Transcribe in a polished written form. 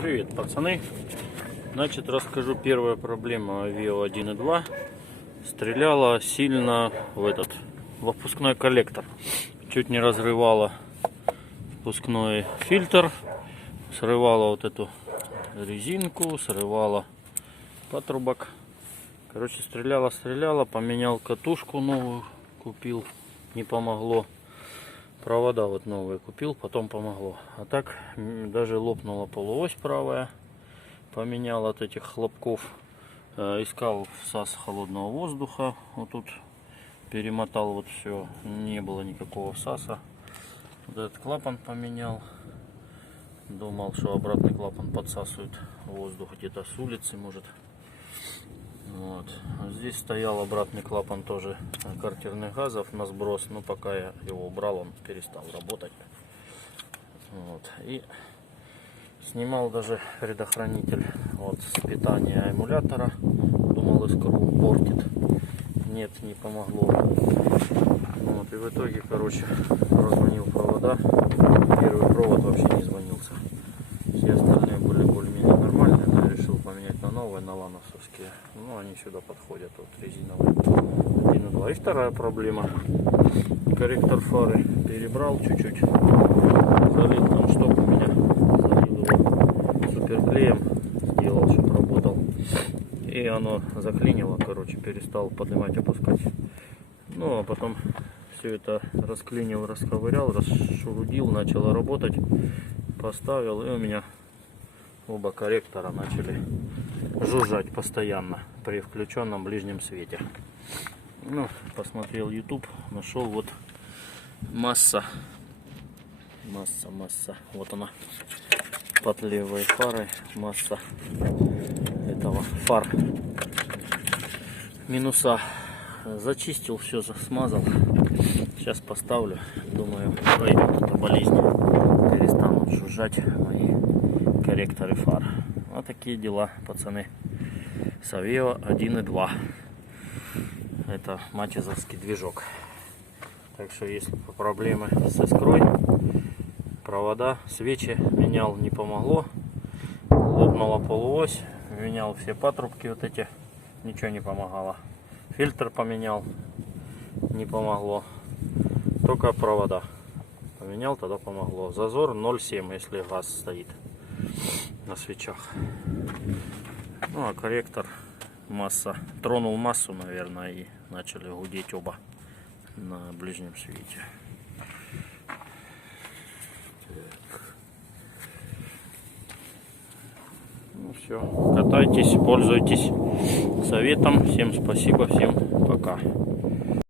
Привет, пацаны. Значит, расскажу первая проблема Aveo 1.2. Стреляла сильно в впускной коллектор. Чуть не разрывала впускной фильтр. Срывала вот эту резинку, срывала патрубок. Короче, стреляла, поменял катушку новую, купил, не помогло. Провода вот новые купил, потом помогло. А так даже лопнула полуось правая. Поменял от этих хлопков. Искал всас холодного воздуха. Вот тут перемотал вот все. Не было никакого всаса. Вот этот клапан поменял. Думал, что обратный клапан подсасывает воздух где-то с улицы, может. Вот. А здесь стоял обратный клапан тоже картерных газов на сброс, но пока я его убрал, он перестал работать. Вот. И снимал даже предохранитель вот с питания эмулятора. Думал, искру портит. Нет, не помогло. Вот. И в итоге, короче, раззвонил провода. Первый провод вообще не звонился. Все остальные были более-менее нормальные, но я решил поменять на новые, на лановские. Ну, они сюда подходят, вот резиновые 1.2. И вторая проблема. Корректор фары перебрал чуть-чуть. Залил там шток у меня. Залил его суперклеем. Сделал, чтобы работал. И оно заклинило, короче, перестал поднимать, опускать. Ну, а потом все это расклинил, расковырял, расшурудил, начало работать. Поставил, и у меня оба корректора начали жужжать постоянно при включенном ближнем свете. Ну, посмотрел YouTube, нашел вот масса. Вот она под левой фарой, масса этого фар. Минуса. Зачистил, все смазал. Сейчас поставлю. Думаю, пройдет эта болезнь. Перестанут жужжать мои корректоры фар. Вот такие дела, пацаны. С Aveo 1.2. Это матизовский движок. Так что если проблемы с искрой, провода, свечи менял, не помогло. Лопнула полуось. Менял все патрубки вот эти. Ничего не помогало. Фильтр поменял. Не помогло. Только провода поменял, тогда помогло. Зазор 0,7, если газ стоит на свечах. Ну а корректор, масса. Тронул массу, наверное, и начали гудеть оба на ближнем свете. Так. Ну все, катайтесь, пользуйтесь советом. Всем спасибо, всем пока.